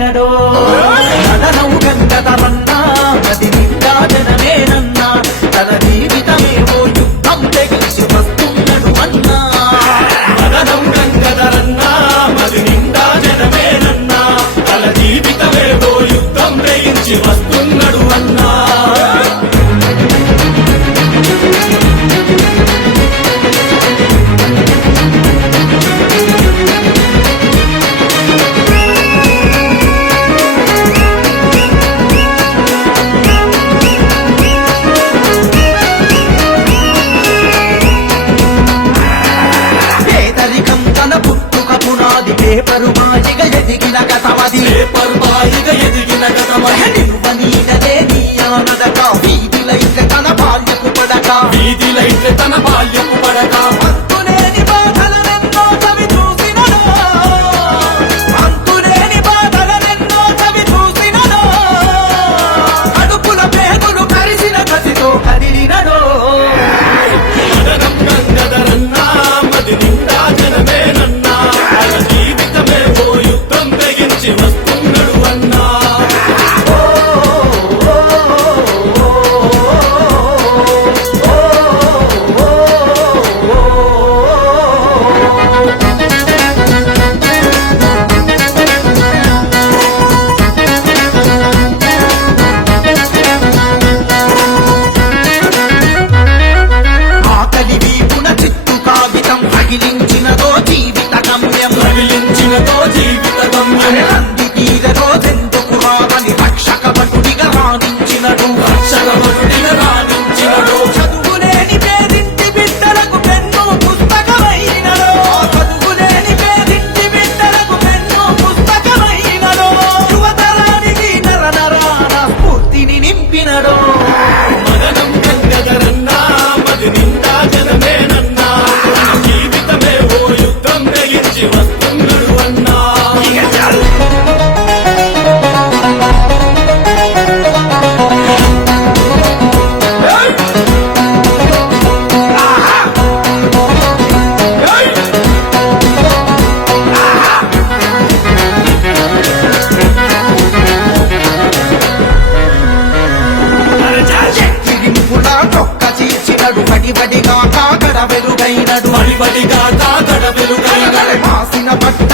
జరిగినడో నడనవు గంగతరన్నా గది నిండా జనమేనన్నా తన జీవితమేవో యుద్ధం తెగించి వస్తున్నడు అన్నా నడనవు గంగతరన్నా గది నిండా జనమేనన్నా తన జీవితమేవో యుద్ధం తెగించి వస్తున్నడు అన్నా పేపరుమాయిగా ఎదిగిన గతమది పేపరుమాయిగా ఎదిగిన గతమది నిర్వనీయదే నీయానదక వీధి లైట్ల తన బాల్యపు పడక వీధి లైట్ల తన బాల్యపు పడక అంతులేని బాధలనెన్నో చవి చూసినడో అంతులేని బాధలనెన్నో చవి చూసినడో అడుపుల పేగులు కరిసిన కసితో కదిలినడో మదనం గంగధరన్నా మది నిండా జనమేనన్నా జీవితమేవో యుద్ధం తెగించి వస్తున్నాడు అన్నా ఆకలి వీపున చిత్తు కాగితం పగిలించినదో జీవిత గమ్యం పగిలించినదో జీవిత గమ్యం అంది తీరదో జంతుకు రావని రక్షక భటుడిగా రాణించినడు రక్షక భటుడిగా రాణించినడు చదువులేని పేదింటి బిడ్డలకు పెన్ను పుస్తకమైనడో చదువులేని పేదింటి బిడ్డలకు పెన్ను పుస్తకమైనడో యువతరానికి నర నరాన స్ఫూర్తిని నింపినడో మదనం గంగధరన్నా మది నిండా జనమేనన్నా జీవితమేవో యుద్ధం తెగించి వస్తున్నాడు అన్నా చెక్కిరింపులా చొక్క చీల్చినడు బడిబడిగా కాకడ వెలుగైనడు బడిబడిగా కాకడ వెలుగైనడు మాసిన పట్టు